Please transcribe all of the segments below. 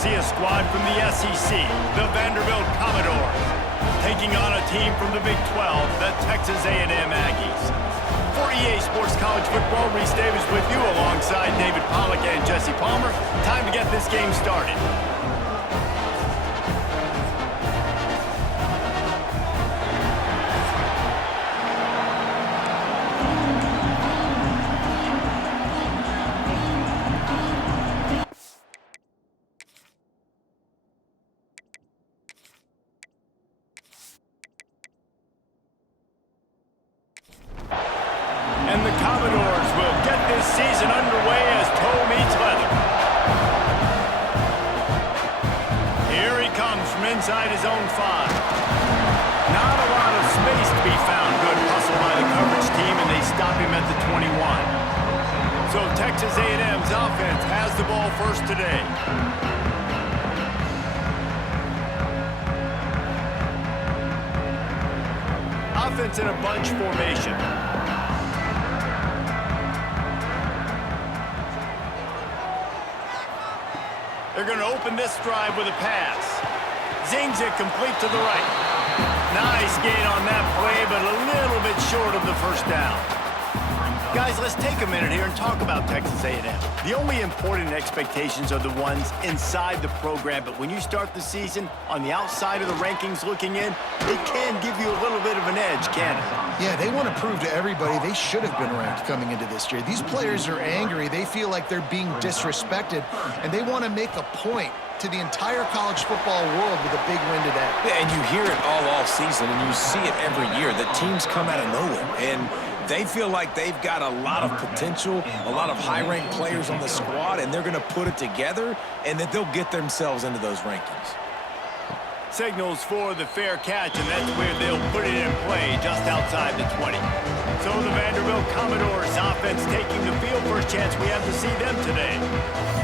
RFCS squad from the SEC, the Vanderbilt Commodores, taking on a team from the Big 12, the Texas A&M Aggies. For EA Sports College Football, Reese Davis with you alongside David Pollack and Jesse Palmer. Time to get this game started. And the Commodores will get this season underway as toe meets leather. Here he comes from inside his own 5. Not a lot of space to be found. Good hustle by the coverage team, and they stop him at the 21. So Texas A&M's offense has the ball first today. Offense in a bunch formation. They're going to open this drive with a pass. Zings it complete to the right. Nice gain on that play, but a little bit short of the first down. Guys, let's take a minute here and talk about Texas A&M. The only important expectations are the ones inside the program, but when you start the season on the outside of the rankings looking in, it can give you a little bit of an edge, can it? Yeah, they want to prove to everybody they should have been ranked coming into this year. These players are angry. They feel like they're being disrespected, and they want to make a point to the entire college football world with a big win today. Yeah, and you hear it all off season, and you see it every year. The teams come out of nowhere, and they feel like they've got a lot of potential, a lot of high-ranked players on the squad, and they're going to put it together, and that they'll get themselves into those rankings. Signals for the fair catch, and that's where they'll put it in play, just outside the 20. So the Vanderbilt Commodores offense taking the field. First chance we have to see them today.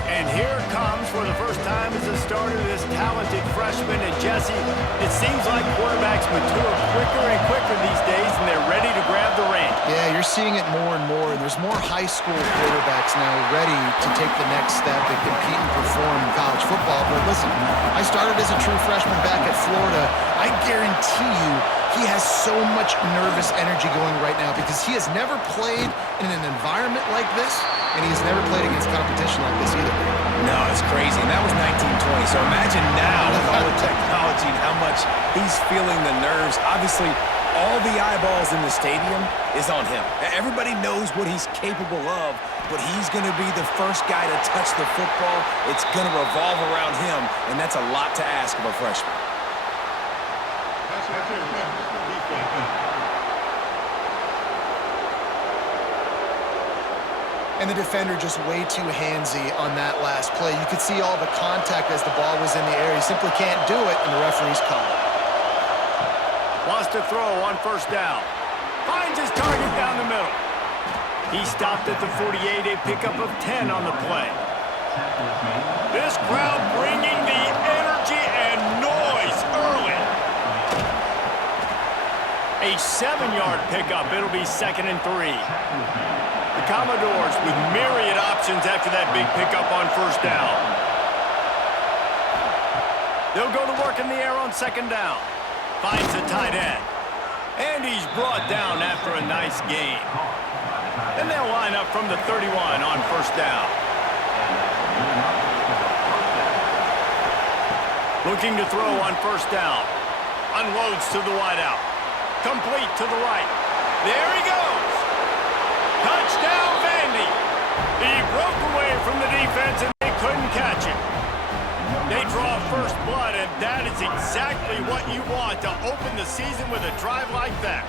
And here comes, for the first time as a starter, this talented freshman. And Jesse, it seems like quarterbacks mature quicker and quicker these days, and they're ready to grab the reins. Yeah, you're seeing it more and more, and there's more high school quarterbacks now ready to take the next step and compete and perform in college football. But listen, I started as a true freshman back at Florida. I guarantee you he has so much nervous energy going right now because he has never played in an environment like this, and he's never played against competition like this either. No, it's crazy, and that was 1920. So imagine now with all the technology and how much he's feeling the nerves. Obviously, all the eyeballs in the stadium is on him. Everybody knows what he's capable of, but he's going to be the first guy to touch the football. It's going to revolve around him, and that's a lot to ask of a freshman. And the defender just way too handsy on that last play. You could see all the contact as the ball was in the air. He simply can't do it, and the referee's called. Wants to throw on first down. Finds his target down the middle. He stopped at the 48, a pickup of 10 on the play. This crowd bringing the energy and noise early. A 7-yard pickup. It'll be 2nd and 3. The Commodores with myriad options after that big pickup on first down. They'll go to work in the air on 2nd down. Finds the tight end. And he's brought down after a nice gain. And they'll line up from the 31 on first down. Looking to throw on first down. Unloads to the wideout. Complete to the right. There he goes. Touchdown, Vandy. He broke away from the defense and they couldn't catch him. They draw first blood, and that is exactly what you want to open the season with a drive like that.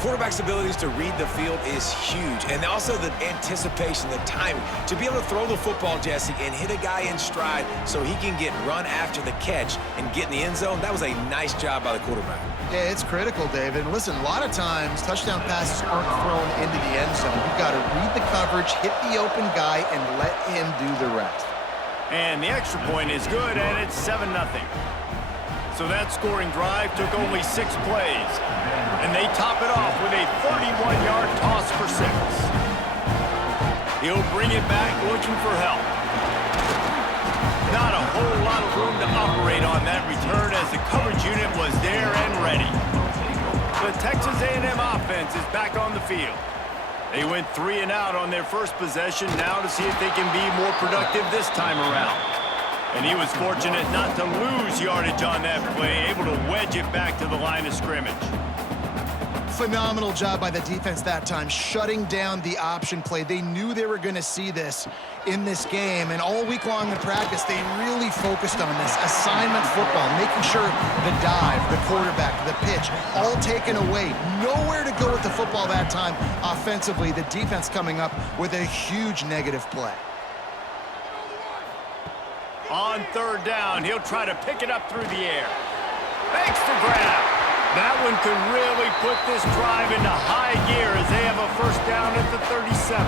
Quarterback's abilities to read the field is huge, and also the anticipation, the timing. To be able to throw the football, Jesse, and hit a guy in stride so he can get run after the catch and get in the end zone, that was a nice job by the quarterback. Yeah, it's critical, David. And listen, a lot of times, touchdown passes aren't thrown into the end zone. You've got to read the coverage, hit the open guy, and let him do the rest. And the extra point is good, and it's 7-0. So that scoring drive took only 6 plays. And they top it off with a 31-yard toss for 6. He'll bring it back looking for help. Not a whole lot of room to operate on that return as the coverage unit was there and ready. The Texas A&M offense is back on the field. They went 3 and out on their first possession, now to see if they can be more productive this time around. And he was fortunate not to lose yardage on that play, able to wedge it back to the line of scrimmage. Phenomenal job by the defense that time, shutting down the option play. They knew they were going to see this in this game, and all week long in practice, they really focused on this assignment football, making sure the dive, the quarterback, the pitch, all taken away. Nowhere to go with the football that time offensively. The defense coming up with a huge negative play. On third down, he'll try to pick it up through the air. Makes the grab. That one could really put this drive into high gear as they have a first down at the 37.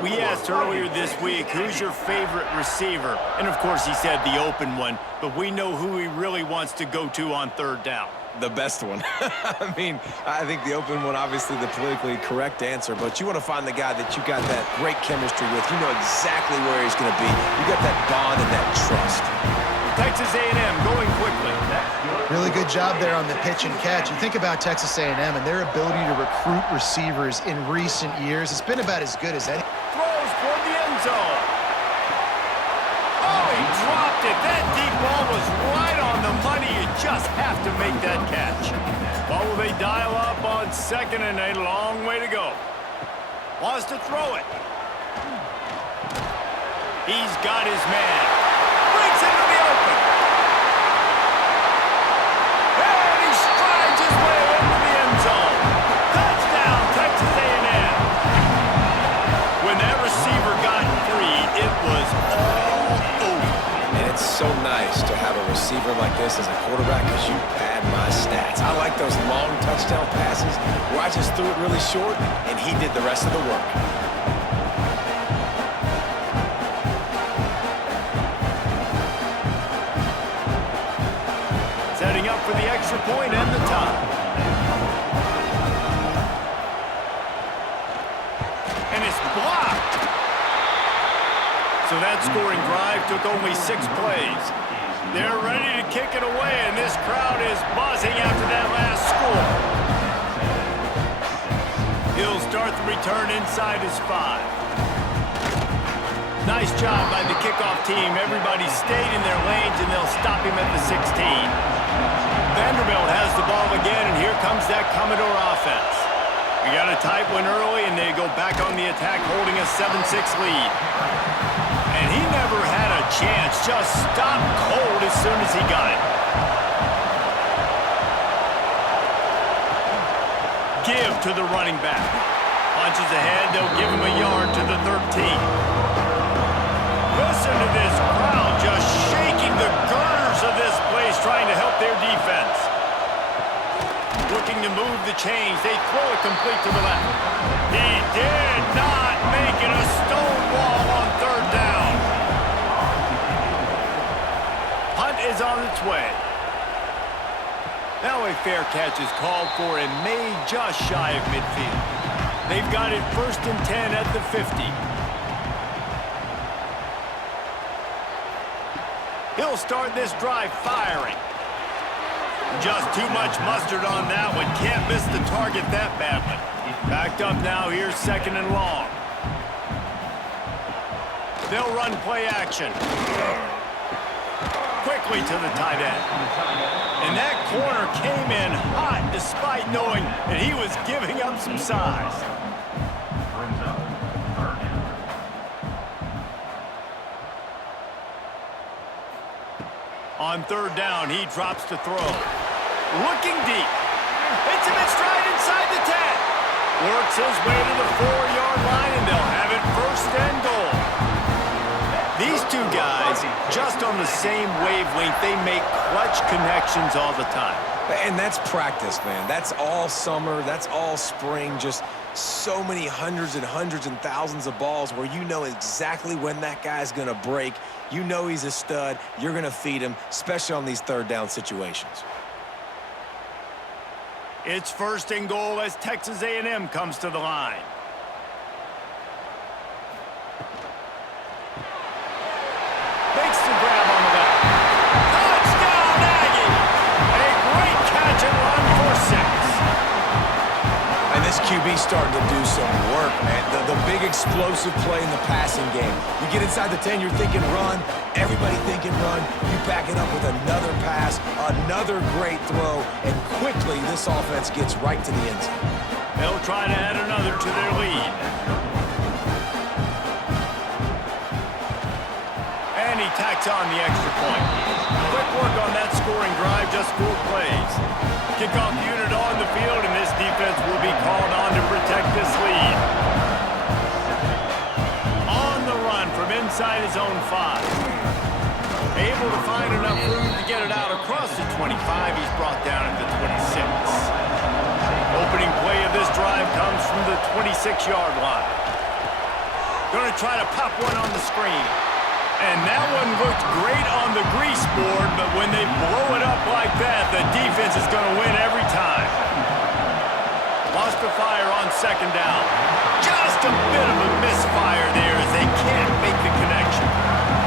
We asked earlier this week, who's your favorite receiver? And of course he said the open one, but we know who he really wants to go to on third down. The best one. I mean, I think the open one, obviously the politically correct answer, but you want to find the guy that you got that great chemistry with. You know exactly where he's going to be. You got that bond and that trust. Texas A&M going quickly. Really good job there on the pitch and catch. You think about Texas A&M and their ability to recruit receivers in recent years. It's been about as good as any. Throws toward the end zone. Oh, he dropped it. That deep ball was right on the money. You just have to make that catch. Well, will they dial up on second and a long way to go? Wants to throw it. He's got his man. Brings it to the open. And he strides his way into the end zone. Touchdown, Texas A&M. When that receiver got free, it was all over. And it's so nice to have a receiver like this as a quarterback as you pad my stats. I like those long touchdown passes where I just threw it really short and he did the rest of the work. Setting up for the extra point and the tie. And it's blocked. So that scoring drive took only 6 plays. They're ready to kick it away, and this crowd is buzzing after that last score. He'll start the return inside his 5. Nice job by the kickoff team. Everybody stayed in their lanes, and they'll stop him at the 16. Vanderbilt has the ball again, and here comes that Commodore offense. We got a tight one early, and they go back on the attack, holding a 7-6 lead. And he never had a chance, just stopped cold as soon as he got it. Give to the running back. Punches ahead, they'll give him a yard to the 13. Listen to this crowd just shaking the girders of this place, trying to help their defense. Looking to move the chains. They throw it complete to the left. He did not make it. A stone wall on third down. Punt is on its way. Now a fair catch is called for and made just shy of midfield. They've got it 1st and 10 at the 50. He'll start this drive firing. Just too much mustard on that one. Can't miss the target that badly. Backed up now. Here's 2nd and long. They'll run play action. Quickly to the tight end. And that corner came in hot despite knowing that he was giving up some size. On third down, he drops to throw. Looking deep. Hits him in stride inside the 10. Works his way to the 4-yard line, and they'll have it 1st and goal. These two guys, just on the same wavelength, they make clutch connections all the time. And that's practice, man. That's all summer. That's all spring. Just so many hundreds and thousands of balls where you know exactly when that guy's going to break. You know he's a stud. You're going to feed him, especially on these third down situations. It's 1st and goal as Texas A&M comes to the line. QB's starting to do some work, man. The big explosive play in the passing game. You get inside the 10, you're thinking run. Everybody thinking run. You back it up with another pass, another great throw, and quickly this offense gets right to the end zone. They'll try to add another to their lead. And he tacks on the extra point. Quick work on that scoring drive, just 4 plays. Kickoff unit on the field, and this defense will be called on to protect this lead. On the run from inside his own 5. Able to find enough room to get it out across the 25. He's brought down at the 26. Opening play of this drive comes from the 26-yard line. Going to try to pop one on the screen. And that one looked great on the grease board, but when they blow it up like that, the defense is going to win every time. Lost the fire on second down. Just a bit of a misfire there as they can't make the connection.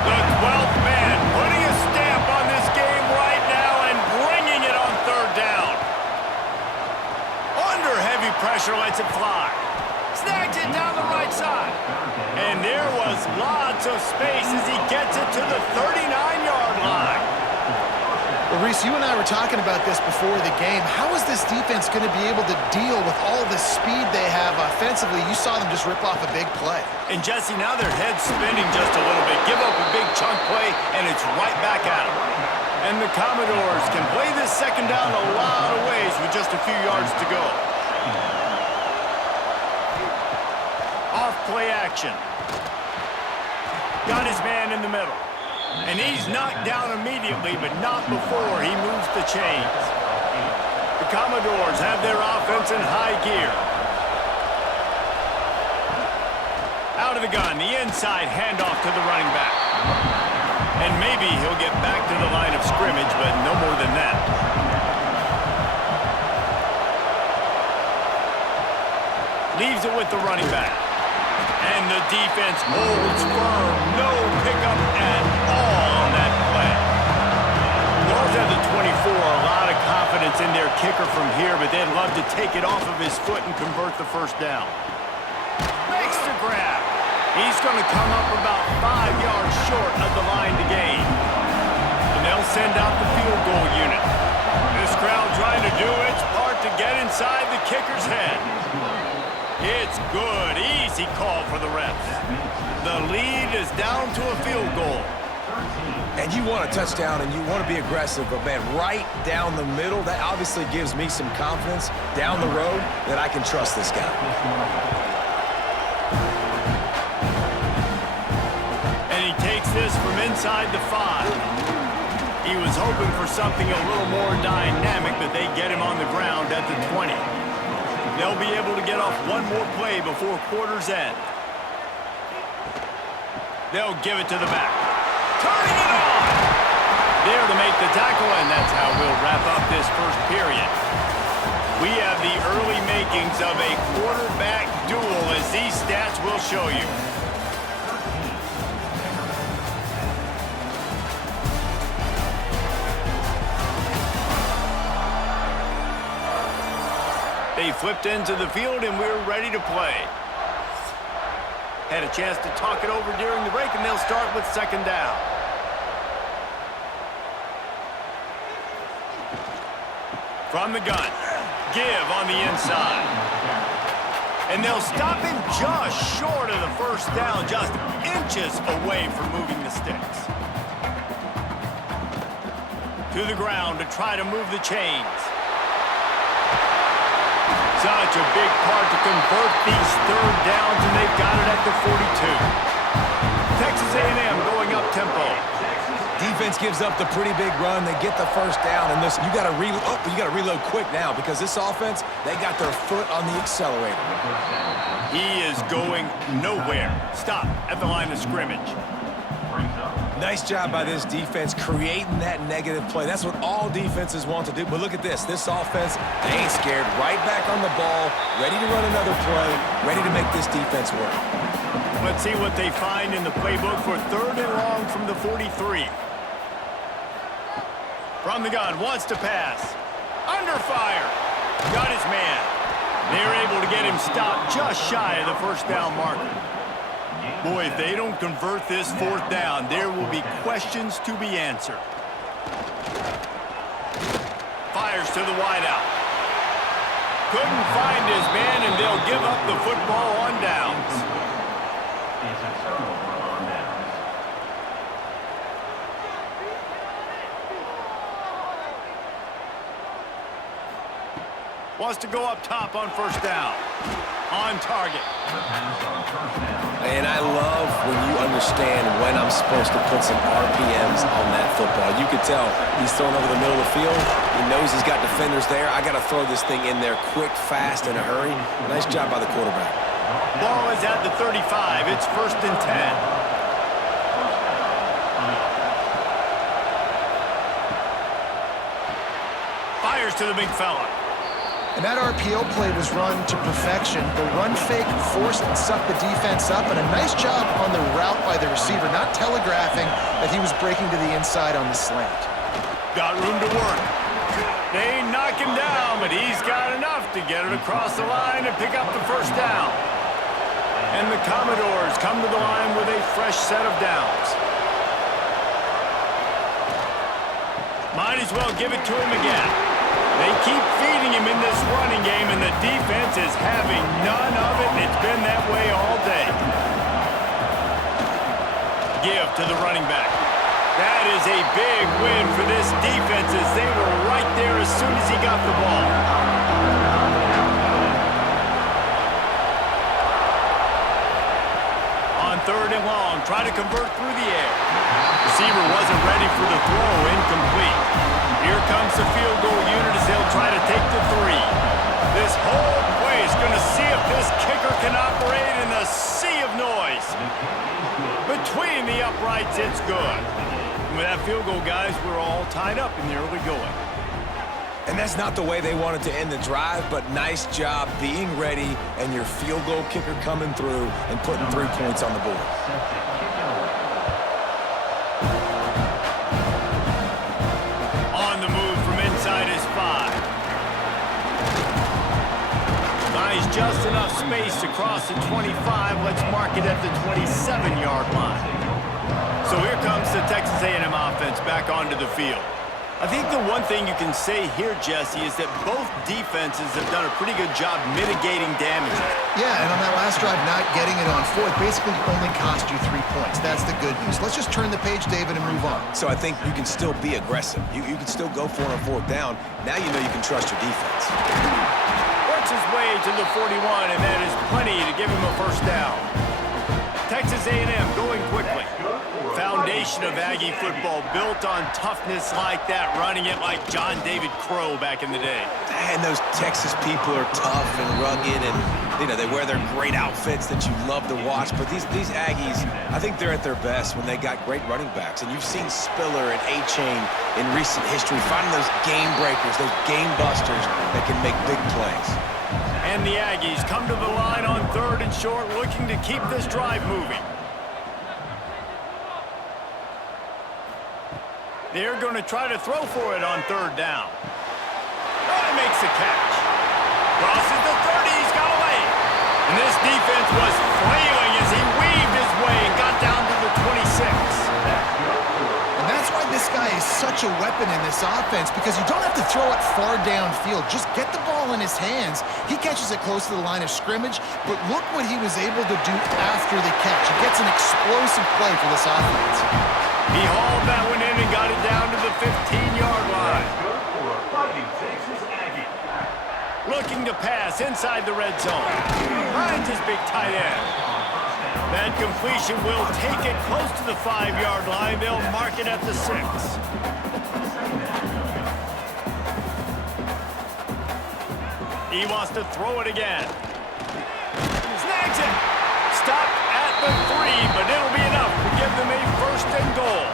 The 12th man putting a stamp on this game right now and bringing it on third down. Under heavy pressure, lets it fly. Snags it down the right side. And there was lots of space as he gets it to the 39-yard line. Well, Reese, you and I were talking about this before the game. How is this defense going to be able to deal with all the speed they have offensively? You saw them just rip off a big play. And, Jesse, now their head's spinning just a little bit. Give up a big chunk play, and it's right back at them. And the Commodores can play this second down a lot of ways with just a few yards to go. Off play action. Got his man in the middle. And he's knocked down immediately, but not before he moves the chains. The Commodores have their offense in high gear. Out of the gun, the inside handoff to the running back. And maybe he'll get back to the line of scrimmage, but no more than that. Leaves it with the running back. And the defense holds firm. No pickup at all on that play. Wolves have the 24. A lot of confidence in their kicker from here, but they'd love to take it off of his foot and convert the first down. Makes the grab. He's going to come up about 5 yards short of the line to gain. And they'll send out the field goal unit. This crowd trying to do its part to get inside the kicker's head. It's good. Easy call for the refs. The lead is down to a field goal. And you want a touchdown and you want to be aggressive, but, man, right down the middle, that obviously gives me some confidence down the road that I can trust this guy. And he takes this from inside the 5. He was hoping for something a little more dynamic, but they get him on the ground at the 20. They'll be able to get off one more play before quarter's end. They'll give it to the back. Turning it on! There to make the tackle, and that's how we'll wrap up this first period. We have the early makings of a quarterback duel, as these stats will show you. They flipped into the field, and we're ready to play. Had a chance to talk it over during the break, and they'll start with second down. From the gun. Give on the inside. And they'll stop him just short of the first down, just inches away from moving the sticks. To the ground to try to move the chains. Such a big part to convert these third downs, and they've got it at the 42. Texas A&M going up tempo. Defense gives up the pretty big run. They get the first down, and this you got to reload quick now because this offense, they got their foot on the accelerator. He is going nowhere. Stop at the line of scrimmage. Nice job by this defense creating that negative play. That's what all defenses want to do. But look at this. This offense, they ain't scared. Right back on the ball, ready to run another play, ready to make this defense work. Let's see what they find in the playbook for third and long from the 43. From the gun, wants to pass. Under fire. Got his man. They're able to get him stopped just shy of the first down marker. Boy, if they don't convert this fourth down, there will be questions to be answered. Fires to the wideout. Couldn't find his man, and they'll give up the football on downs. Wants to go up top on first down. On target. And I love when you understand when I'm supposed to put some RPMs on that football. You could tell he's throwing over the middle of the field. He knows he's got defenders there. I got to throw this thing in there quick, fast, in a hurry. Nice job by the quarterback. Ball is at the 35. It's 1st and 10. Fires to the big fella. And that RPO play was run to perfection. The run fake forced and sucked the defense up, and a nice job on the route by the receiver, not telegraphing that he was breaking to the inside on the slant. Got room to work. They knock him down, but he's got enough to get it across the line and pick up the first down. And the Commodores come to the line with a fresh set of downs. Might as well give it to him again. They keep feeding him in this running game, and the defense is having none of it, and it's been that way all day. Give to the running back. That is a big win for this defense, as they were right there as soon as he got the ball. On 3rd and long, try to convert through the air. Receiver wasn't ready for the throw, incomplete. Here comes the field goal unit as they'll try to take the 3. This whole play is going to see if this kicker can operate in a sea of noise. Between the uprights, it's good. And with that field goal, guys, we're all tied up in the early going. And that's not the way they wanted to end the drive, but nice job being ready and your field goal kicker coming through and putting 3 points on the board. On the move from inside his 5. Nice, just enough space to cross the 25. Let's mark it at the 27-yard line. So here comes the Texas A&M offense back onto the field. I think the one thing you can say here, Jesse, is that both defenses have done a pretty good job mitigating damages. Yeah, and on that last drive, not getting it on 4th basically only cost you 3 points. That's the good news. Let's just turn the page, David, and move on. So I think you can still be aggressive. You can still go for it on 4th down. Now you know you can trust your defense. Works his way to the 41, and that is plenty to give him a first down. Texas A&M going quickly. Foundation of Aggie football built on toughness like that, running it like John David Crow back in the day. And those Texas people are tough and rugged, and you know they wear their great outfits that you love to watch. But these Aggies, I think they're at their best when they got great running backs. And you've seen Spiller and A-Chain in recent history finding those game breakers, those game busters that can make big plays. And the Aggies come to the line on 3rd and short, looking to keep this drive moving. They're going to try to throw for it on 3rd down. Oh, he makes the catch. Crosses the 30, he's got away. And this defense was flailing as he weaved his way and got down to the 26. And that's why this guy is such a weapon in this offense, because you don't have to throw it far downfield. Just get the ball in his hands. He catches it close to the line of scrimmage, but look what he was able to do after the catch. He gets an explosive play for this offense. He hauled that one in and got it down to the 15-yard line. Looking to pass inside the red zone. Finds his big tight end. That completion will take it close to the 5-yard line. They'll mark it at the 6. He wants to throw it again. Snags it. Stopped at the 3, but it'll be enough to give them a 1st and goal.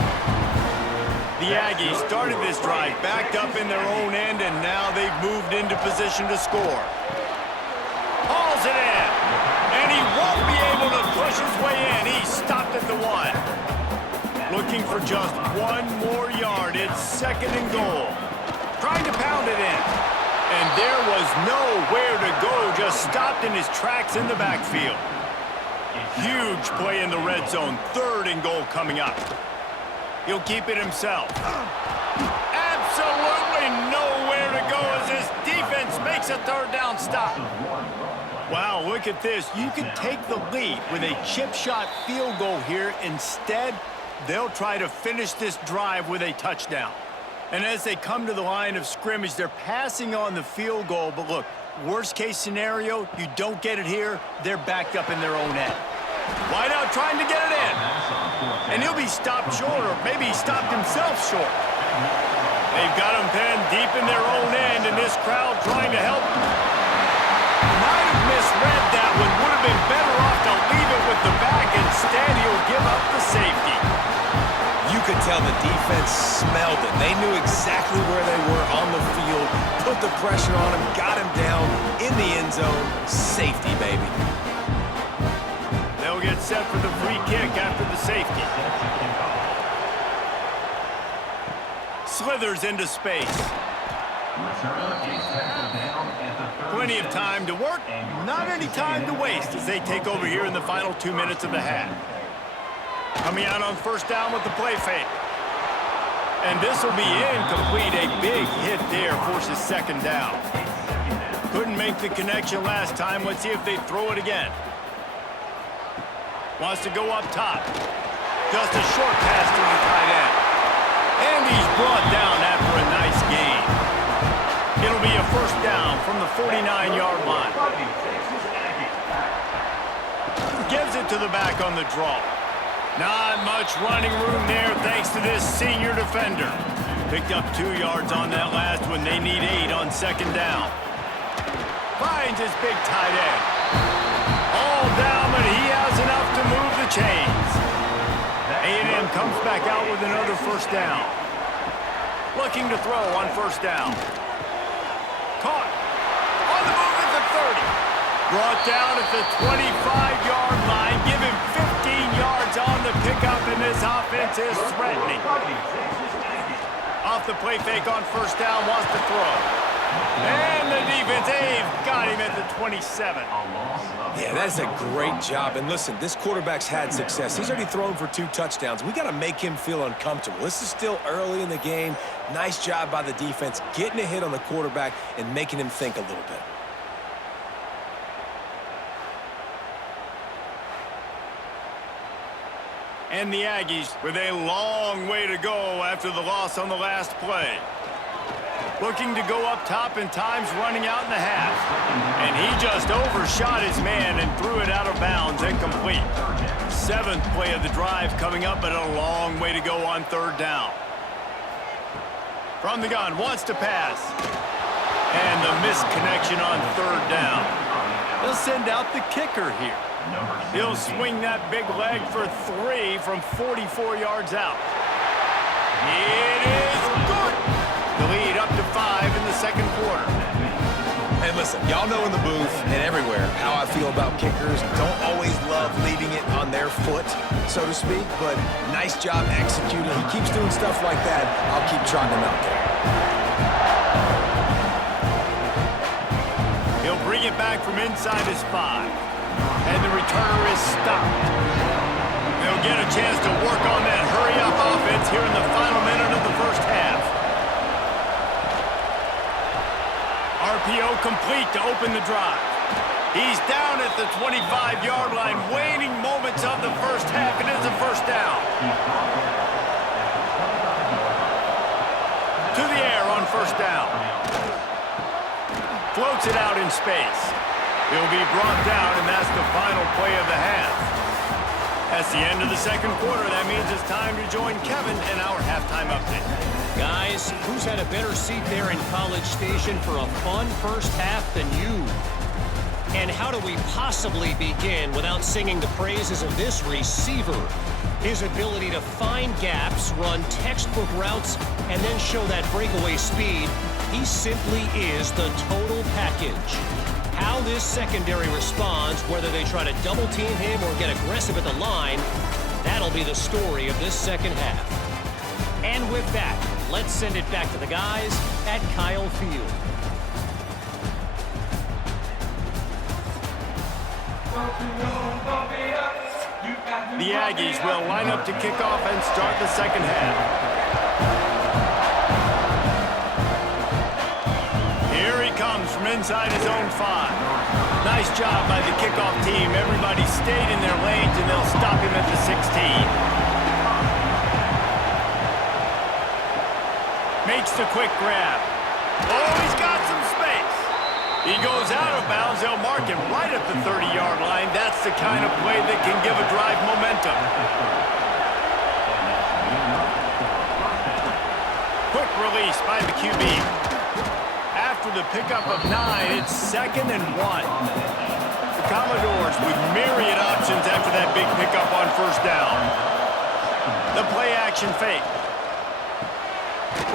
The Aggies started this drive backed up in their own end, and now they've moved into position to score. Hauls it in, and he won't be able to push his way in. He stopped at the 1. Looking for just 1 more yard. It's 2nd and goal. Trying to pound it in. And there was nowhere to go, just stopped in his tracks in the backfield. Huge play in the red zone, 3rd and goal coming up. He'll keep it himself. Absolutely nowhere to go as this defense makes a 3rd down stop. Wow, look at this. You can take the lead with a chip shot field goal here. Instead, they'll try to finish this drive with a touchdown. And as they come to the line of scrimmage, they're passing on the field goal. But look, worst case scenario, you don't get it here, they're backed up in their own end. Wide out trying to get it in. And he'll be stopped short, or maybe he stopped himself short. They've got him pinned deep in their own end, and this crowd trying to help. Might have misread that one. Would have been better off to leave it with the back. Instead, he'll give up the safety. You could tell the defense smelled it. They knew exactly where they were on the field, put the pressure on him, got him down in the end zone. Safety, baby. They'll get set for the free kick after the safety. Slithers into space. Plenty of time to work, not any time to waste as they take over here in the final 2 minutes of the half. Coming out on 1st down with the play fake. And this will be incomplete. A big hit there forces 2nd down. Couldn't make the connection last time. Let's see if they throw it again. Wants to go up top. Just a short pass to the tight end. And he's brought down after a nice gain. It'll be a 1st down from the 49-yard line. Gives it to the back on the draw. Not much running room there thanks to this senior defender. Picked up 2 yards on that last one. They need 8 on 2nd down. Finds his big tight end. All down, but he has enough to move the chains. A&M comes back out with another 1st down. Looking to throw on 1st down. Caught. On the move at the 30. Brought down at the 25-yard line. Give him 15 yards on the pickup, and this offense is threatening. Off the play fake on 1st down, wants to throw. And the defense, they've got him at the 27. Yeah, that's a great job. And listen, this quarterback's had success. He's already thrown for 2 touchdowns. We got to make him feel uncomfortable. This is still early in the game. Nice job by the defense, getting a hit on the quarterback and making him think a little bit. And the Aggies with a long way to go after the loss on the last play. Looking to go up top, and time's running out in the half. And he just overshot his man and threw it out of bounds, incomplete. 7th play of the drive coming up, but a long way to go on 3rd down. From the gun, wants to pass. And the misconnection on 3rd down. They'll send out the kicker here. He'll swing that big leg for 3 from 44 yards out. It is good. The lead up to 5 in the 2nd quarter. And listen, y'all know in the booth and everywhere how I feel about kickers. Don't always love leaving it on their foot, so to speak, but nice job executing. He keeps doing stuff like that. I'll keep trotting him out there. He'll bring it back from inside his 5. And the returner is stopped. They'll get a chance to work on that hurry-up offense here in the final minute of the 1st half. RPO complete to open the drive. He's down at the 25-yard line, waning moments of the 1st half. It is a 1st down. To the air on 1st down. Floats it out in space. He'll be brought down, and that's the final play of the half. That's the end of the 2nd quarter. That means it's time to join Kevin in our halftime update. Guys, who's had a better seat there in College Station for a fun 1st half than you? And how do we possibly begin without singing the praises of this receiver? His ability to find gaps, run textbook routes, and then show that breakaway speed. He simply is the total package. How this secondary responds, whether they try to double-team him or get aggressive at the line, that'll be the story of this 2nd half. And with that, let's send it back to the guys at Kyle Field. The Aggies will line up to kick off and start the second half. Here he comes from inside his own 5. Nice job by the kickoff team. Everybody stayed in their lanes, and they'll stop him at the 16. Makes the quick grab. Oh, he's got some space. He goes out of bounds. They'll mark him right at the 30-yard line. That's the kind of play that can give a drive momentum. Quick release by the QB. After the pickup of 9, it's 2nd and 1. The Commodores with myriad options after that big pickup on first down. The play action fake.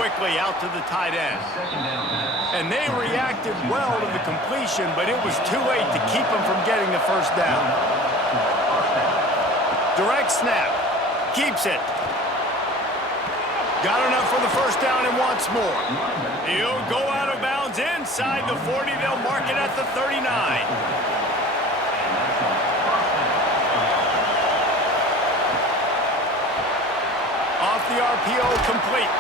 Quickly out to the tight end. And they reacted well to the completion, but it was too late to keep them from getting the first down. Direct snap. Keeps it. Got enough for the first down and wants more. He'll go out of bounds inside the 40. They'll mark it at the 39. Off the RPO, complete.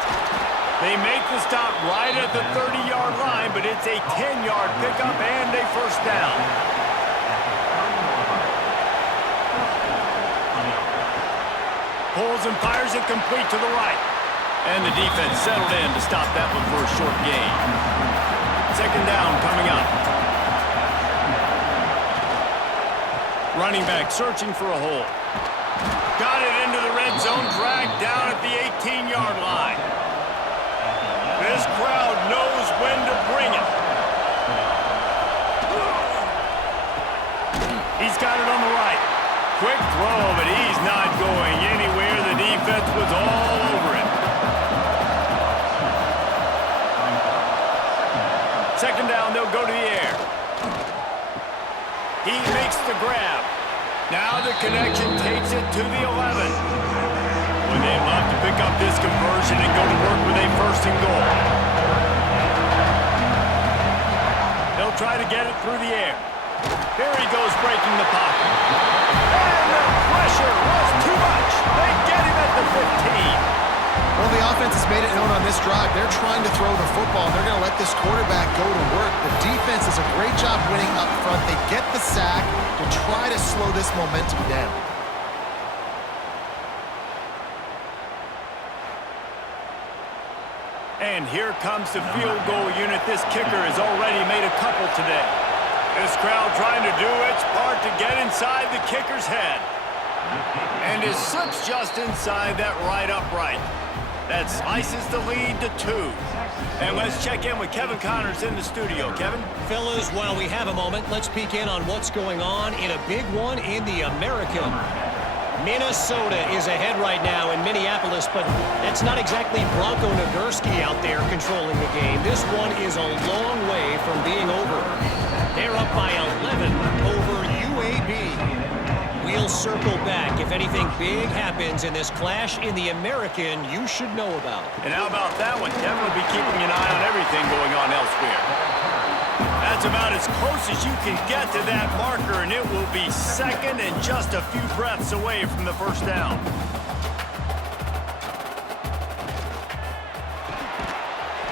They make the stop right at the 30-yard line, but it's a 10-yard pickup and a first down. Pulls and fires it complete to the right. And the defense settled in to stop that one for a short gain. Second down coming up. Running back searching for a hole. Got it into the red zone, dragged down at the 18-yard line. This crowd knows when to bring it. He's got it on the right. Quick throw, but he's not going anywhere. The defense was all over it. Second down, they'll go to the air. He makes the grab. Now the connection takes it to the 11. Well, they'd love to pick up this conversion and go to work with a first and goal. They'll try to get it through the air. Here he goes breaking the pocket. And the pressure was too much. They get him at the 15. Well, the offense has made it known on this drive. They're trying to throw the football, and they're going to let this quarterback go to work. The defense does a great job winning up front. They get the sack to try to slow this momentum down. And here comes the field goal unit. This kicker has already made a couple today. This crowd trying to do its part to get inside the kicker's head. And it slips just inside that right upright. That slices the lead to 2. And let's check in with Kevin Connors in the studio. Kevin? Fellas, while we have a moment, let's peek in on what's going on in a big one in the American. Minnesota is ahead right now in Minneapolis, but that's not exactly Bronco Nagurski out there controlling the game. This one is a long way from being over. They're up by 11 over UAB. We'll circle back if anything big happens in this clash in the American you should know about. And how about that one? Kevin will be keeping an eye on everything going on elsewhere. That's about as close as you can get to that marker, and it will be second and just a few breaths away from the first down.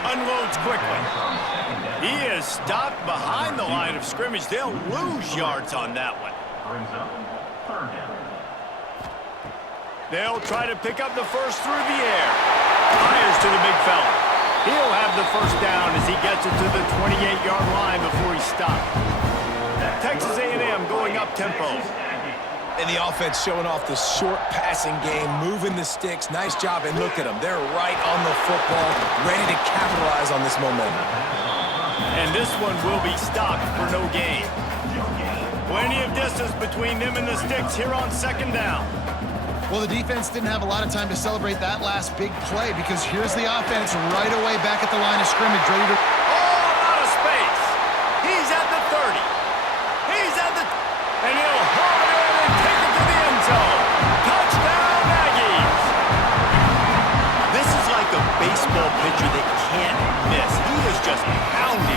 Unloads quickly. He is stopped behind the line of scrimmage. They'll lose yards on that one. They'll try to pick up the first through the air. Fires to the big fella. He'll have the first down as he gets it to the 28-yard line before he's stopped. Texas A&M going up tempo. And the offense showing off the short passing game, moving the sticks. Nice job, and look at them. They're right on the football, ready to capitalize on this momentum. And this one will be stopped for no gain. Plenty of distance between them and the sticks here on second down. Well, the defense didn't have a lot of time to celebrate that last big play because here's the offense right away back at the line of scrimmage, ready to... Oh, out of space. He's at the 30. He's at the... And he'll haul it in and take it to the end zone. Touchdown, Aggies. This is like a baseball pitcher that can't miss. He is just pounding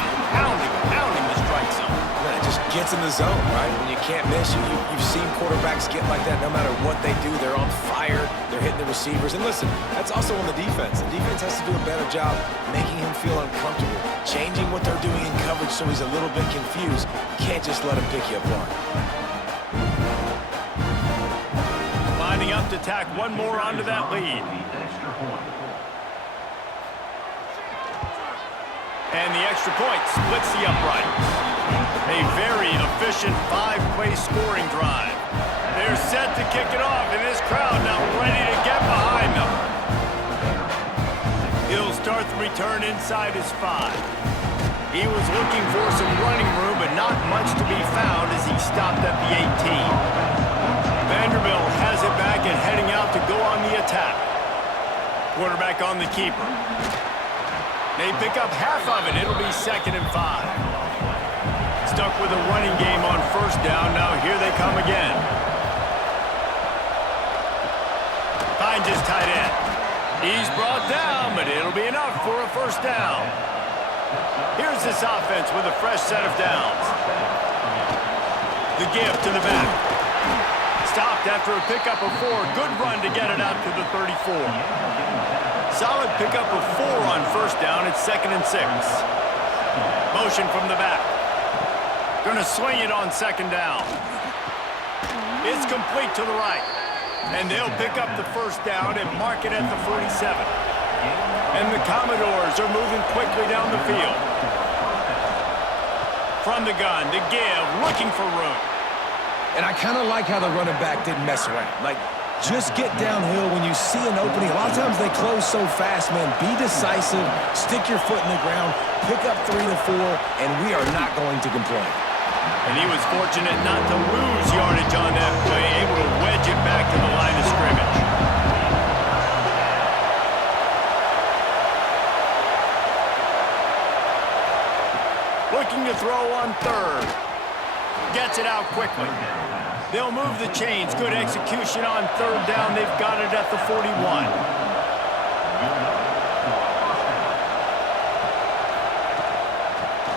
the strike zone. Just gets in the zone, right? When you can't miss, you've seen quarterbacks get like that no matter what they do. They're on fire. They're hitting the receivers. And listen, that's also on the defense. The defense has to do a better job making him feel uncomfortable, changing what they're doing in coverage so he's a little bit confused. You can't just let him pick you apart. Lining up to tack one more onto that lead. And the extra point splits the uprights. A very efficient 5-play scoring drive. They're set to kick it off, and this crowd now ready to get behind them. He'll start the return inside his 5. He was looking for some running room, but not much to be found as he stopped at the 18. Vanderbilt has it back and heading out to go on the attack. Quarterback on the keeper. They pick up half of it. It'll be 2nd and 5. Stuck with a running game on first down. Now here they come again. Finds his tight end. He's brought down, but it'll be enough for a first down. Here's this offense with a fresh set of downs. The give to the back. Stopped after a pickup of 4. Good run to get it out to the 34. Solid pickup of 4 on first down. It's 2nd and 6. Motion from the back. Gonna swing it on 2nd down. It's complete to the right. And they'll pick up the first down and mark it at the 47. And the Commodores are moving quickly down the field. From the gun, to give, looking for room. And I kind of like how the running back didn't mess around. Like, just get downhill when you see an opening. A lot of times they close so fast, man. Be decisive, stick your foot in the ground, pick up 3 to 4, and we are not going to complain. And he was fortunate not to lose yardage on that play, able to wedge it back to the line of scrimmage. Looking to throw on 3rd. Gets it out quickly. They'll move the chains. Good execution on 3rd down. They've got it at the 41.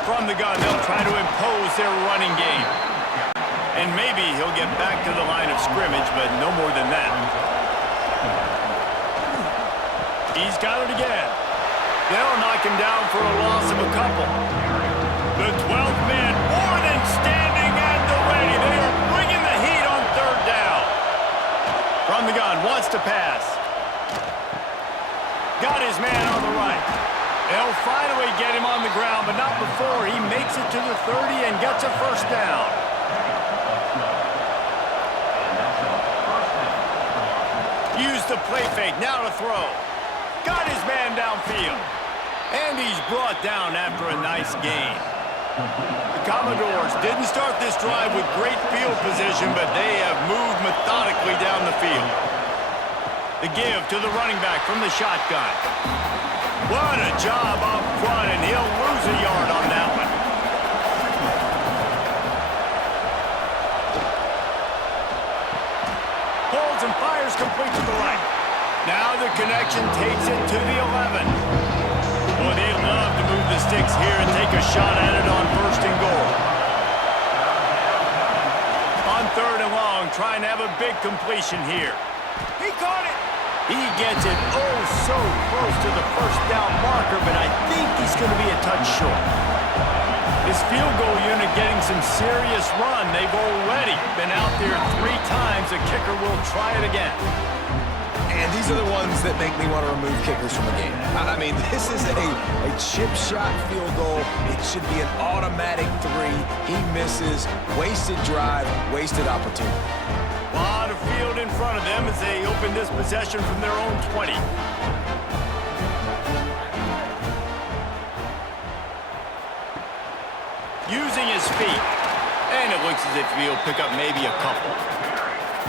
From the gun, they'll try to impose their running game. And maybe he'll get back to the line of scrimmage, but no more than that. He's got it again. They'll knock him down for a loss of a couple. The 12th man more than standing at the ready. They are bringing the heat on 3rd down. From the gun, wants to pass. Got his man on the right. They'll finally get him on the ground, but not before he makes it to the 30 and gets a first down. Use the play fake, now to throw. Got his man downfield. And he's brought down after a nice gain. The Commodores didn't start this drive with great field position, but they have moved methodically down the field. The give to the running back from the shotgun. What a job up front, and he'll lose a yard on that one. Holds and fires complete to the right. Now the connection takes it to the 11. Boy, they'd love to move the sticks here and take a shot at it on 1st and goal. On 3rd and long, trying to have a big completion here. He caught it. He gets it oh so close to the first down marker, but I think he's going to be a touch short. His field goal unit getting some serious run. They've already been out there 3 times. The kicker will try it again. And these are the ones that make me want to remove kickers from the game. I mean, this is a chip shot field goal. It should be an automatic 3. He misses. Wasted drive, wasted opportunity. A lot of field in front of them as they open this possession from their own 20. Using his feet. And it looks as if he'll pick up maybe a couple.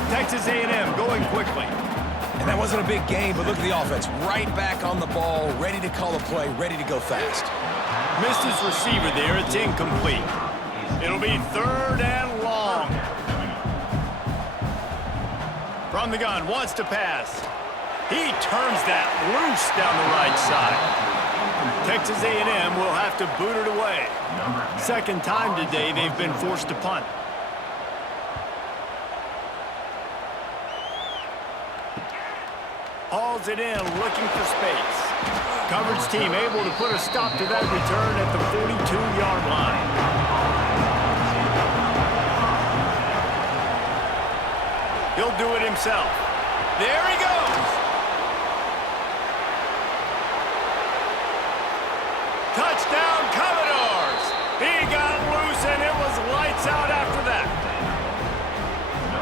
Texas A&M going quickly. And that wasn't a big game, but look at the offense. Right back on the ball, ready to call a play, ready to go fast. Missed his receiver there. It's incomplete. It'll be 3rd and long. From the gun, wants to pass. He turns that loose down the right side. Texas A&M will have to boot it away. Second time today they've been forced to punt. Hauls it in, looking for space. Coverage team able to put a stop to that return at the 42-yard line. He'll do it himself. There he goes. Touchdown, Commodores. He got loose, and it was lights out after that.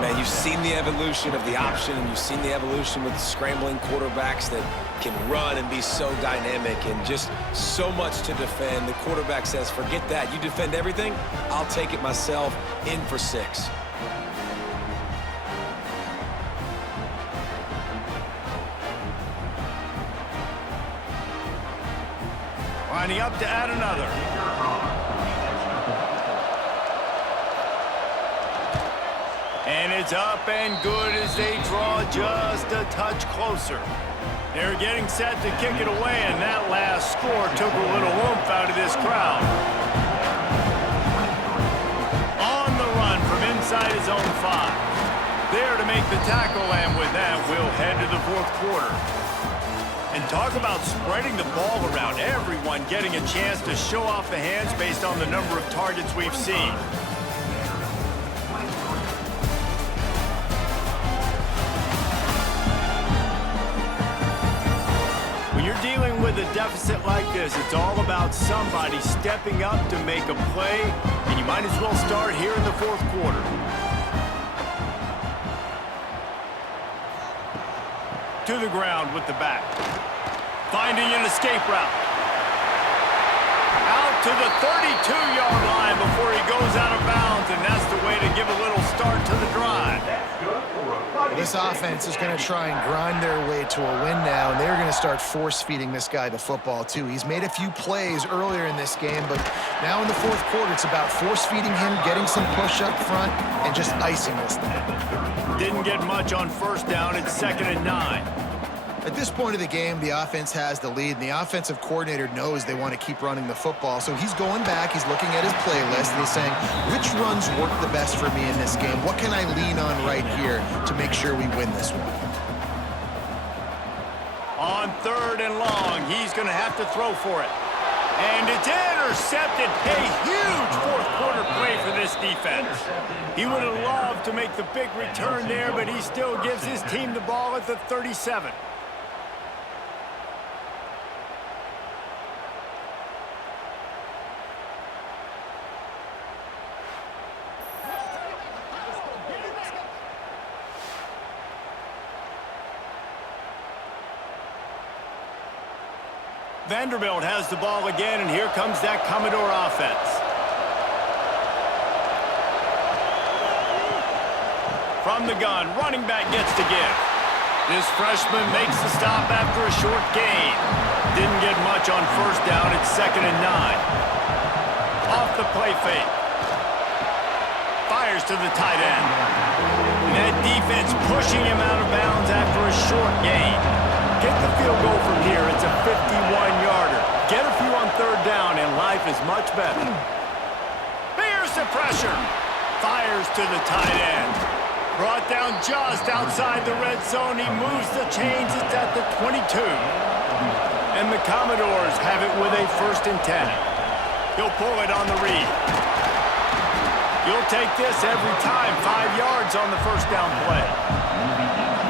Man, you've seen the evolution of the option, and you've seen the evolution with the scrambling quarterbacks that can run and be so dynamic and just so much to defend. The quarterback says, forget that. You defend everything, I'll take it myself. In for 6. Lining up to add another. And it's up and good as they draw just a touch closer. They're getting set to kick it away, and that last score took a little oomph out of this crowd. On the run from inside his own 5. There to make the tackle, and with that, we'll head to the fourth quarter. And talk about spreading the ball around. Everyone getting a chance to show off the hands based on the number of targets we've seen. When you're dealing with a deficit like this, it's all about somebody stepping up to make a play, and you might as well start here in the fourth quarter. To the ground with the back. Finding an escape route. Out to the 32-yard line before he goes out of bounds, and that's the way to give a little start to the drive. This offense is going to try and grind their way to a win now, and they're going to start force-feeding this guy the football, too. He's made a few plays earlier in this game, but now in the fourth quarter, it's about force-feeding him, getting some push up front, and just icing this thing. Didn't get much on first down. It's 2nd and 9. At this point of the game, the offense has the lead, and the offensive coordinator knows they want to keep running the football. So he's going back, he's looking at his playlist, and he's saying, which runs work the best for me in this game? What can I lean on right here to make sure we win this one? On 3rd and long, he's going to have to throw for it. And it's intercepted. A huge fourth quarter play for this defense. He would have loved to make the big return there, but he still gives his team the ball at the 37. Vanderbilt has the ball again, and here comes that Commodore offense. From the gun, running back gets to give. This freshman makes the stop after a short gain. Didn't get much on first down. It's 2nd and 9. Off the play fake. Fires to the tight end. And that defense pushing him out of bounds after a short gain. Get the field goal from here. It's a 51-yarder. Get a few on 3rd down, and life is much better. Here's the pressure. Fires to the tight end. Brought down just outside the red zone. He moves the chains. It's at the 22. And the Commodores have it with a 1st and 10. He'll pull it on the read. You'll take this every time. 5 yards on the first down play.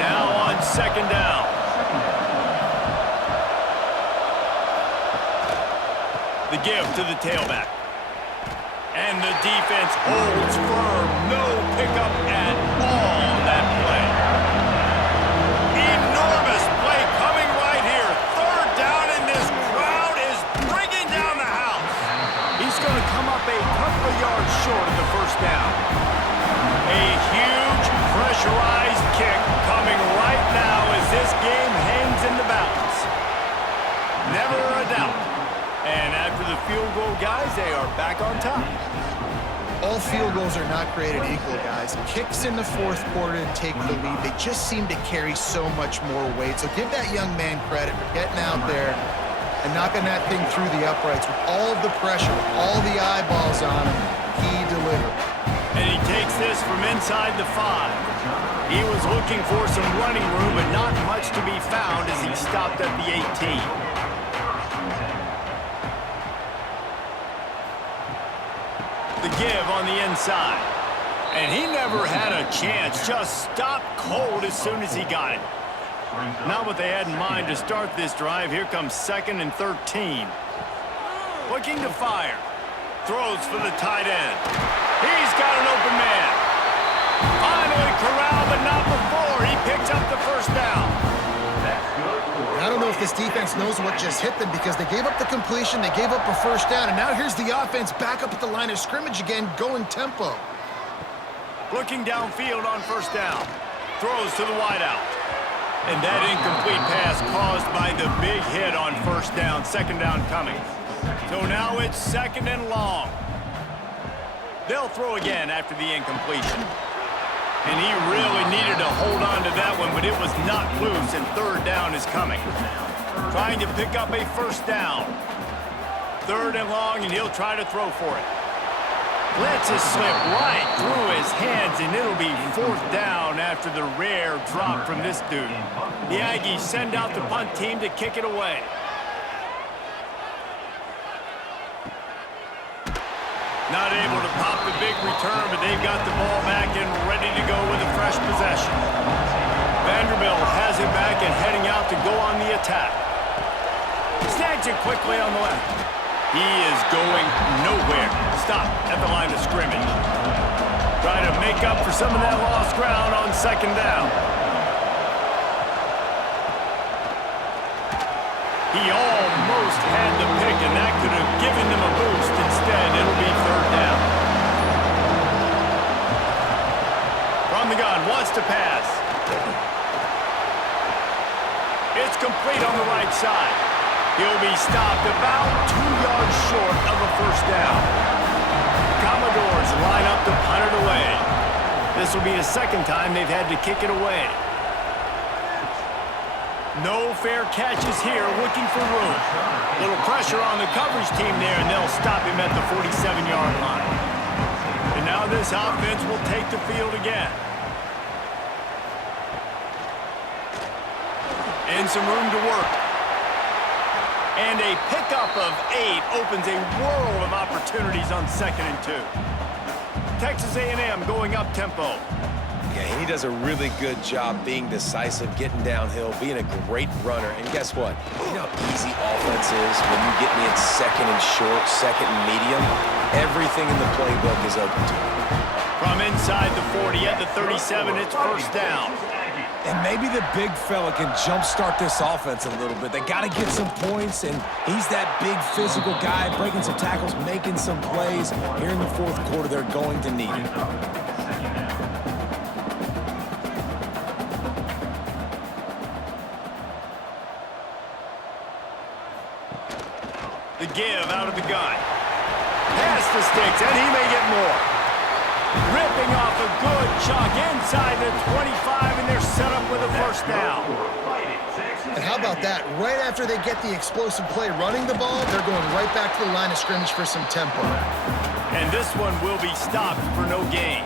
Now on 2nd down. The give to the tailback. And the defense holds firm. No pickup at all on that play. Enormous play coming right here. 3rd down, and this crowd is bringing down the house. He's going to come up a couple of yards short of the first down. A huge pressurized kick coming right now as this game hangs in the balance. Never a doubt. And after the field goal, guys, they are back on top. All field goals are not created equal, guys. Kicks in the fourth quarter to take the lead. They just seem to carry so much more weight. So give that young man credit for getting out there and knocking that thing through the uprights with all of the pressure, all the eyeballs on him, he delivered. And he takes this from inside the 5. He was looking for some running room, but not much to be found as he stopped at the 18. The give on the inside. And he never had a chance. Just stopped cold as soon as he got it. Not what they had in mind to start this drive. Here comes 2nd and 13. Looking to fire. Throws for the tight end. He's got an open man. Finally corralled, but not before. He picks up the first down. I don't know if this defense knows what just hit them because they gave up the completion, they gave up a first down, and now here's the offense back up at the line of scrimmage again, going tempo. Looking downfield on first down. Throws to the wideout. And that incomplete pass caused by the big hit on first down. 2nd down coming. So now it's 2nd and long. They'll throw again after the incompletion. And he really needed to hold on to that one, but it was not loose, and 3rd down is coming. Trying to pick up a first down. 3rd and long, and he'll try to throw for it. Lets it slip right through his hands, and it'll be 4th down after the rare drop from this dude. The Aggies send out the punt team to kick it away. Not able to pop the big return, but they've got the ball back and ready to go with a fresh possession. Vanderbilt has it back and heading out to go on the attack. Snags it quickly on the left. He is going nowhere. Stop at the line of scrimmage. Trying to make up for some of that lost ground on 2nd down. He almost had the pick, and that could have given them a boost. Instead, it'll be 3rd down. From the gun, wants to pass. It's complete on the right side. He'll be stopped about 2 yards short of a first down. Commodores line up to punt it away. This will be the 2nd time they've had to kick it away. No fair catches here, looking for room. Little pressure on the coverage team there, and they'll stop him at the 47-yard line. And now this offense will take the field again. And some room to work. And a pickup of 8 opens a world of opportunities on 2nd and 2. Texas A&M going up tempo. Yeah, he does a really good job being decisive, getting downhill, being a great runner. And guess what? You know how easy offense is when you get me at 2nd and short, 2nd and medium? Everything in the playbook is open to him. From inside the 40 at the 37, it's first down. And maybe the big fella can jumpstart this offense a little bit. They got to get some points, and he's that big physical guy, breaking some tackles, making some plays. Here in the 4th quarter, they're going to need it. The give out of the gun. Past the sticks, and he may get more. Ripping off a good chunk inside the 25, and they're set up with a first down. And how about that? Right after they get the explosive play running the ball, they're going right back to the line of scrimmage for some tempo. And this one will be stopped for no gain.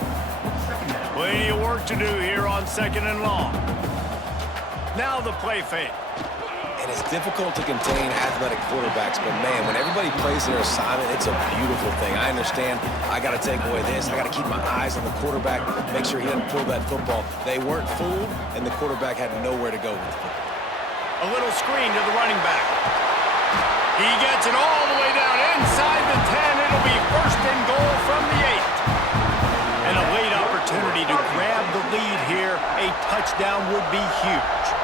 Plenty of work to do here on 2nd and long. Now the play fake. And it's difficult to contain athletic quarterbacks, but man, when everybody plays their assignment, it's a beautiful thing. I understand I got to take away this. I got to keep my eyes on the quarterback, make sure he doesn't pull that football. They weren't fooled, and the quarterback had nowhere to go with it. A little screen to the running back. He gets it all the way down inside the 10. It'll be 1st and goal from the 8. And a late opportunity to grab the lead here. A touchdown would be huge.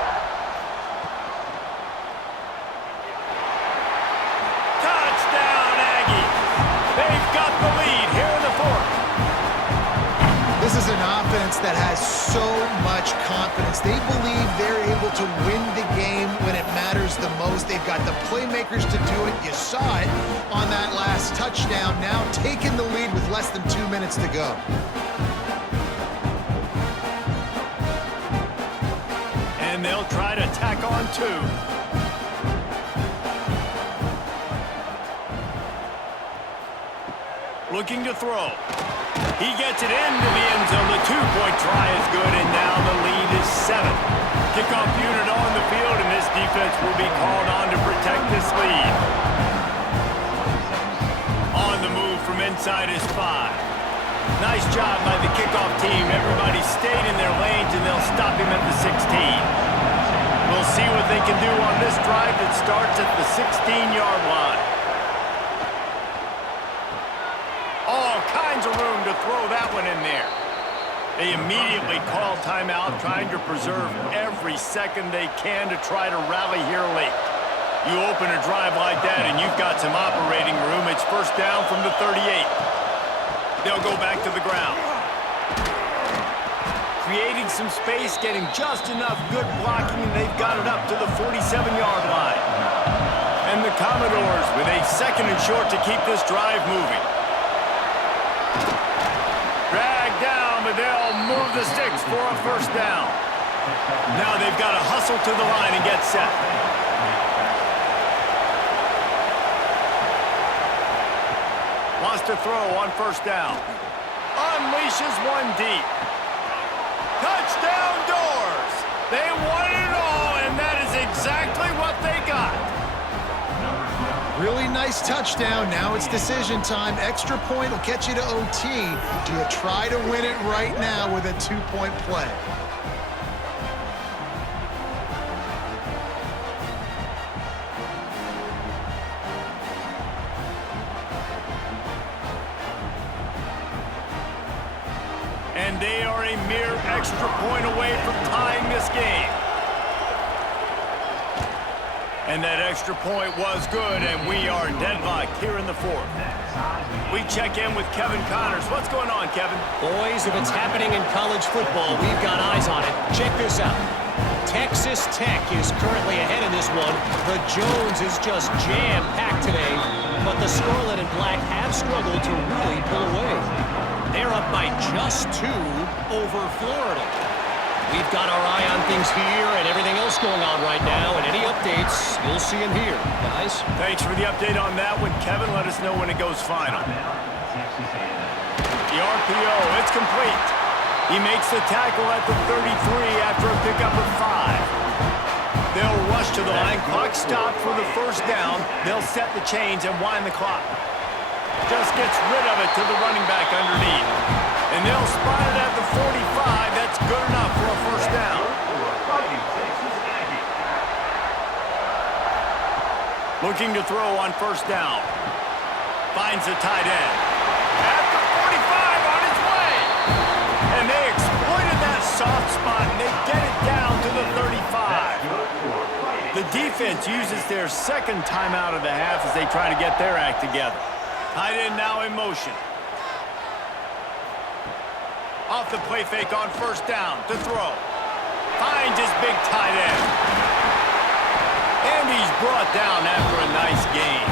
This is an offense that has so much confidence. They believe they're able to win the game when it matters the most. They've got the playmakers to do it. You saw it on that last touchdown. Now taking the lead with less than 2 minutes to go. And they'll try to tack on 2. looking to throw. He gets it into the end zone. The two-point try is good, and now the lead is 7. Kickoff unit on the field, and this defense will be called on to protect this lead. On the move from inside is 5. Nice job by the kickoff team. Everybody stayed in their lanes, and they'll stop him at the 16. We'll see what they can do on this drive that starts at the 16-yard line. All kinds of room to throw that one in there. They immediately call timeout, trying to preserve every second they can to try to rally here late. You open a drive like that, and you've got some operating room. It's first down from the 38. They'll go back to the ground. Creating some space, getting just enough good blocking, and they've got it up to the 47-yard line. And the Commodores with a 2nd and short to keep this drive moving. Drag down, but they'll move the sticks for a first down. Now they've got to hustle to the line and get set. Wants to throw on first down. Unleashes one deep. Touchdown Doors! They won it all, and that is exactly what they got. Really nice touchdown. Now it's decision time. Extra point will get you to OT. Do you try to win it right now with a 2-point play? And they are a mere extra point away from tying this game. And that extra point was good, and we are deadlocked here in the 4th. We check in with Kevin Connors. What's going on, Kevin? Boys, if it's happening in college football, we've got eyes on it. Check this out. Texas Tech is currently ahead in this one. The Jones is just jam-packed today, but the Scarlet and Black have struggled to really pull away. They're up by just 2 over Florida. We've got our eye on things here and everything else going on right now, and any updates, you'll see them here, guys. Thanks for the update on that one, Kevin. Let us know when it goes final. The RPO, it's complete. He makes the tackle at the 33 after a pickup of 5. They'll rush to the line. Clock stopped for the first down. They'll set the chains and wind the clock. Just gets rid of it to the running back underneath. And they'll spot it at the 45. That's good enough for a first down. Looking to throw on first down. Finds the tight end. At the 45 on his way. And they exploited that soft spot, and they get it down to the 35. The defense uses their 2nd timeout of the half as they try to get their act together. Tight end now in motion. Off the play fake on first down to throw. Finds his big tight end. And he's brought down after a nice gain.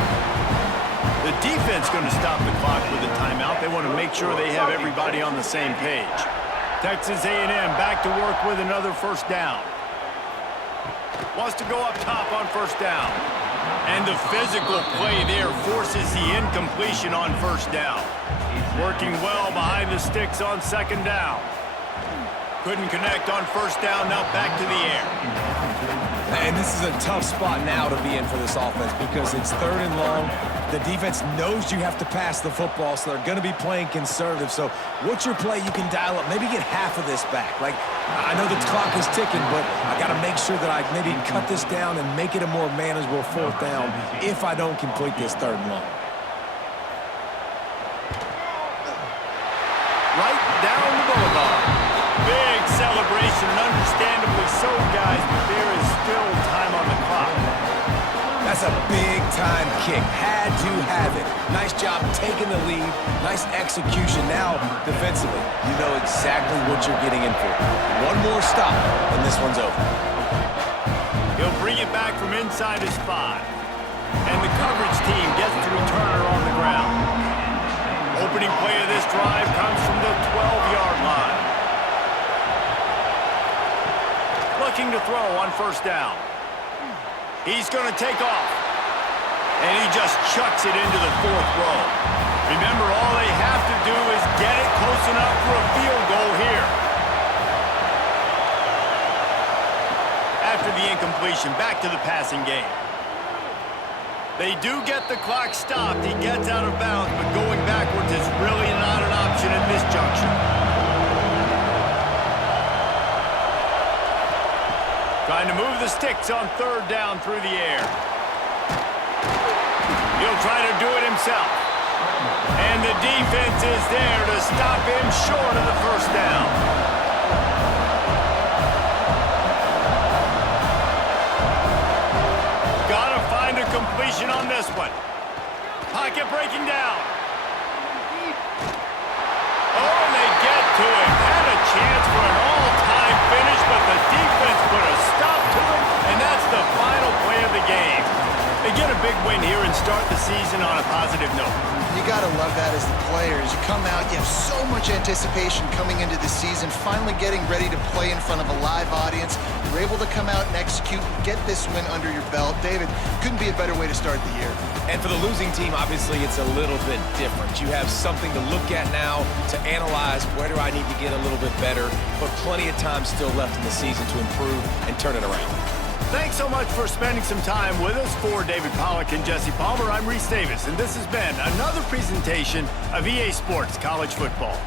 The defense going to stop the clock with a timeout. They want to make sure they have everybody on the same page. Texas A&M back to work with another first down. Wants to go up top on first down. And the physical play there forces the incompletion on first down. Working well behind the sticks on 2nd down. Couldn't connect on first down, now back to the air. And this is a tough spot now to be in for this offense because it's 3rd and long. The defense knows you have to pass the football, so they're going to be playing conservative. So what's your play you can dial up? Maybe get half of this back. Like, I know the clock is ticking, but I got to make sure that I maybe cut this down and make it a more manageable 4th down if I don't complete this 3rd and long. Right down the boulevard. Big celebration, and understandably so, guys, but there is still time on the clock. That's a big-time kick. Had to have it. Nice job taking the lead. Nice execution. Now, defensively, you know exactly what you're getting in for. One more stop, and this one's over. He'll bring it back from inside his 5. And the coverage team gets the returner on the ground. Opening play of this drive comes from the 12-yard line. Looking to throw on first down. He's going to take off. And he just chucks it into the 4th row. Remember, all they have to do is get it close enough for a field goal here. After the incompletion, back to the passing game. They do get the clock stopped. He gets out of bounds, but going backwards is really not an option at this juncture. Trying to move the sticks on third down through the air. He'll try to do it himself. And the defense is there to stop him short of the first down. Gotta find a completion on this one. Pocket breaking down. Oh, and they get to him. Had a chance for an all-time finish, but the defense put a stop to it, and that's the final play of the game. They get a big win here and start the season on a positive note. You got to love that as the players. You come out, you have so much anticipation coming into the season, finally getting ready to play in front of a live audience. You're able to come out and execute, get this win under your belt. David, couldn't be a better way to start the year. And for the losing team, obviously, it's a little bit different. You have something to look at now to analyze where do I need to get a little bit better, but plenty of time still left in the season to improve and turn it around. Thanks so much for spending some time with us. For David Pollack and Jesse Palmer, I'm Reese Davis, and this has been another presentation of EA Sports College Football.